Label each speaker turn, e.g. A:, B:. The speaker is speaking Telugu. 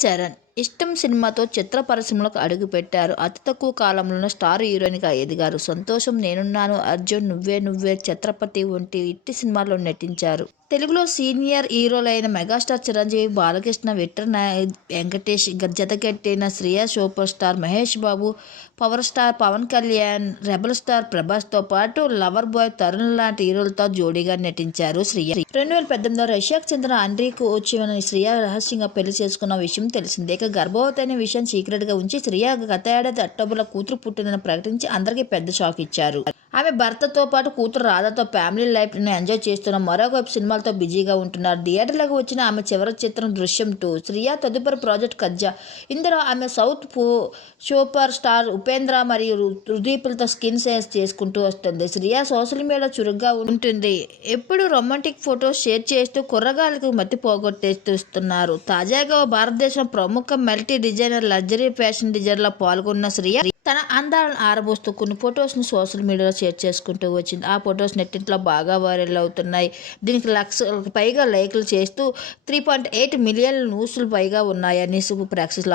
A: చరణ్ ఇష్టం సినిమాతో చిత్ర పరిశ్రమలకు అడుగుపెట్టారు. అతి తక్కువ కాలంలోనే స్టార్ హీరోయిన్గా ఎదిగారు. సంతోషం నేనున్నాను అర్జున్ నువ్వే నువ్వే ఛత్రపతి వంటి ఇట్టి సినిమాల్లో నటించారు. తెలుగులో సీనియర్ హీరోలైన మెగాస్టార్ చిరంజీవి బాలకృష్ణ విక్టర్ వెంకటేష్ జతకెట్టిన జతకట్టిన Shriya super star Mahesh Babu power star Pawan Kalyan rebel star ప్రభాస్తో పాటు లవర్ బాయ్ తరుణ్ లాంటి హీరోలతో జోడీగా నటించారు శ్రియ. రెండు వేల పద్దెనిమిదిలో రష్యాకు చెందిన అండ్రీకు వచ్చిన శ్రియ రహస్యంగా పెళ్ళి చేసుకున్న విషయం తెలిసిందే. ఇక గర్భవతి అనే విషయం సీక్రెట్గా ఉంచి శ్రియ గత ఏడాది అక్టోబర్లో కూతురు పుట్టినని ప్రకటించి అందరికీ పెద్ద షాక్ ఇచ్చారు. ఆమె భర్తతో పాటు కూతురు రాధాతో ఫ్యామిలీ లైఫ్ను ఎంజాయ్ చేస్తున్న మరోవైపు సినిమాలతో బిజీగా ఉంటున్నారు. థియేటర్లకు వచ్చిన ఆమె చివరి చిత్రం దృశ్యం టూ శ్రియా తదుపరి ప్రాజెక్ట్ కజ్జా ఇందులో ఆమె సౌత్ పో సూపర్ స్టార్ ఉపేంద్ర మరియు రు- రుదీపులతో స్కిన్ సేస్ చేసుకుంటూ వస్తుంది. శ్రియా సోషల్ మీడియా చురుగ్గా ఉంటుంది. ఎప్పుడు రొమాంటిక్ ఫొటోస్ షేర్ చేస్తూ కుర్రగాళ్ళకు మట్టి పోగొట్టేస్తున్నారు. తాజాగా భారతదేశం ప్రముఖ మల్టీ డిజైనర్ లగ్జరీ ఫ్యాషన్ డిజైనర్లో పాల్గొన్న శ్రియ తన అందాలను ఆరబోస్తూ కొన్ని ఫొటోస్ను సోషల్ మీడియాలో షేర్ చేసుకుంటూ వచ్చింది. ఆ ఫొటోస్ నెట్టింట్లో బాగా వైరల్ అవుతున్నాయి. దీనికి లక్ష పైగా లైక్లు చేస్తూ త్రీ పాయింట్ ఎయిట్ మిలియన్ న్యూస్లు పైగా ఉన్నాయని ప్రేక్షకుల